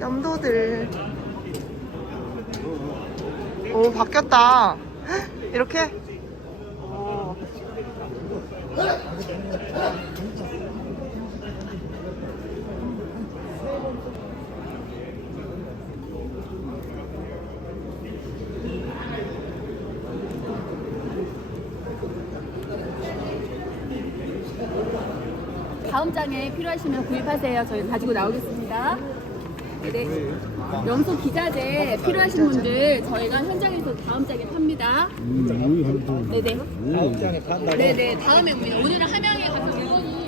염도들. 오, 바뀌었다. 헉, 이렇게? 오. 다음 장에 필요하시면 구입하세요. 저희 가지고 나오겠습니다. 네네. 명소 기자재 필요하신 분들 저희가 현장에서 다음 장에 팝니다. 네네. 다음 장에 판다고? 네네. 다음에 오늘은 함양에 가서 물건이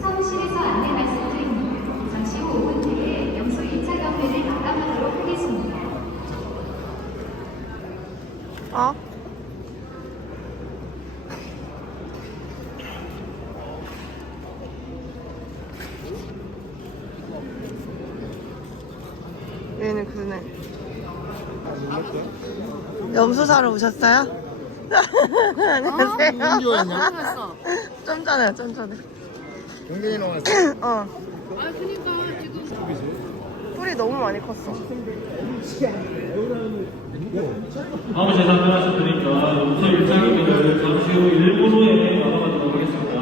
사무실에서 안내 말씀드립니다. 잠시 후 5분 뒤에 영수 1차 경매를 마감하도록 하겠습니다. 어? 얘는 그네. 염소 사러 오셨어요? 안녕하세요. 언제 왔냐? 좀 전에, 좀 전에. 경gen이 나왔어. 어. 아 그러니까 지금 뿔이 너무 많이 컸어. 다음 세상 말씀드리니까 용서 일장기를 잠시 후 1분 후에 마감하도록 하겠습니다.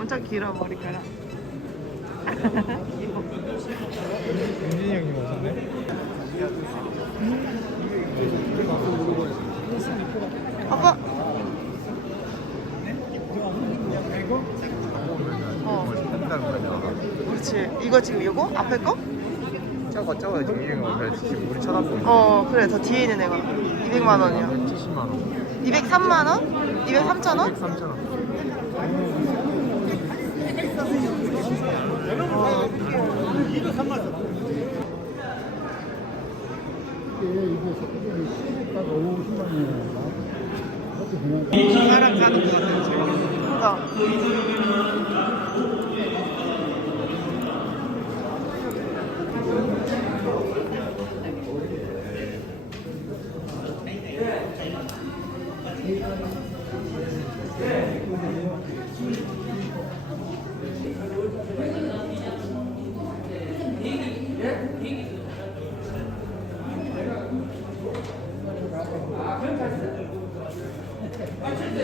엄청 길어, 머리카락. 경gen이 형님 오셨네. 아빠! 어. 그렇지. 이거 지금 이거? 앞에 거? 저거 저거 형 오늘 지금 우리 쳐다보고. 어, 그래. 더 뒤에 있는 애가. 200만 원이야. 70만 원. 203만 원? 203천 원? 3천 원. 나랑 가는 거 같아. 그러니까.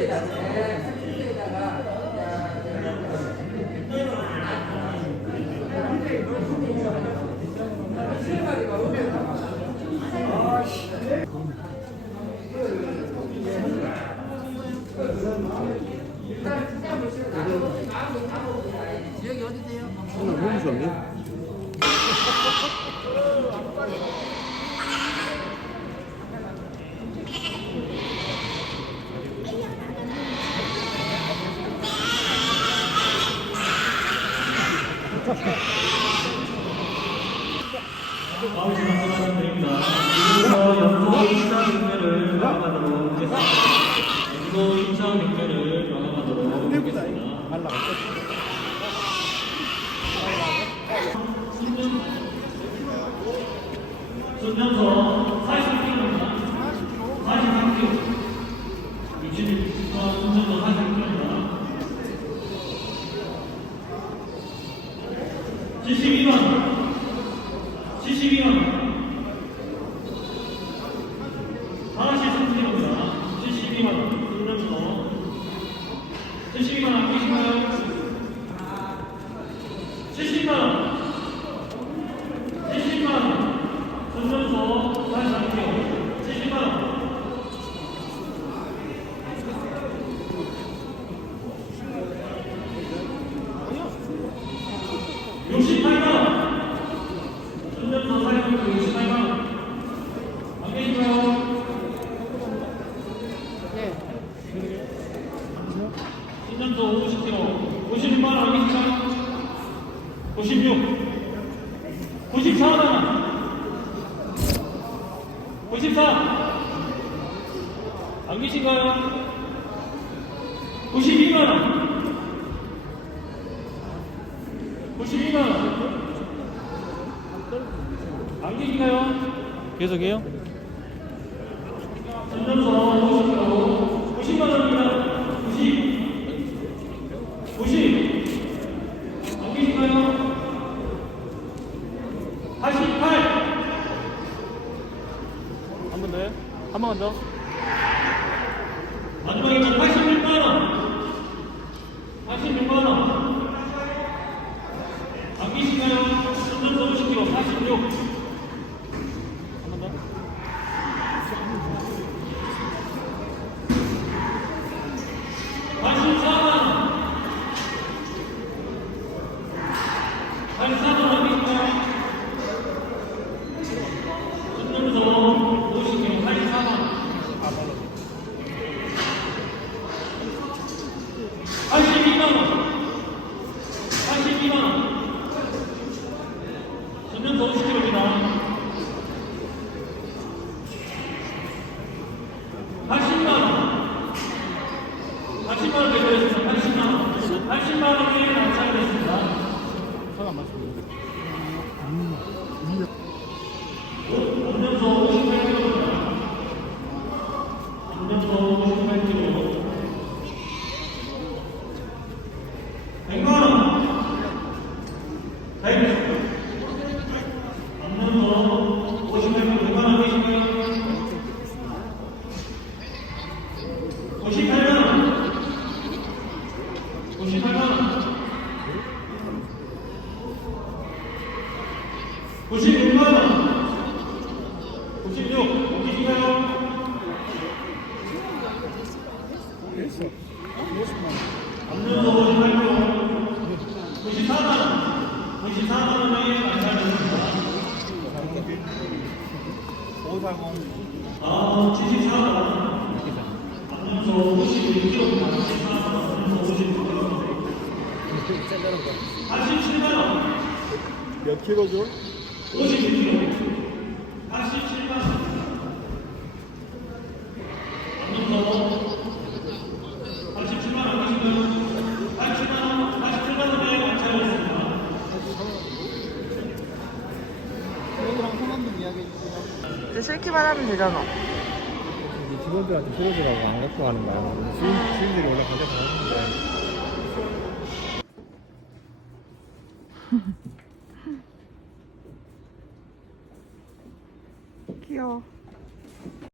다 음 세상 말씀드립니다. 지금부터 연소 2차 경매를 마감하도록 하겠습니다. 연소 2차 경매를 마감하도록 하겠습니다. 순정서 40kg입니다. 43kg. 60kg 순정서 40kg입니다. 72만 연소 50km, 56만 원, 54, 56, 94만 원, 54. 안 계신가요? 92만 원, 92만 원. 안 계신가요? 계속해요? 마지막에 86만 원. 86만 원. 안기시나요? 손좀 써주시기로 86. 80만원 대결해서 80만 원이 차이됐습니다. 사가 맞습니다 운전 몇 킬로죠? 이제 실기만 하면 되잖아. 직원들한테 풀어주라고 안 갖고 가는 거야. 지금 지인들이 원래 가져가는데. 귀여워.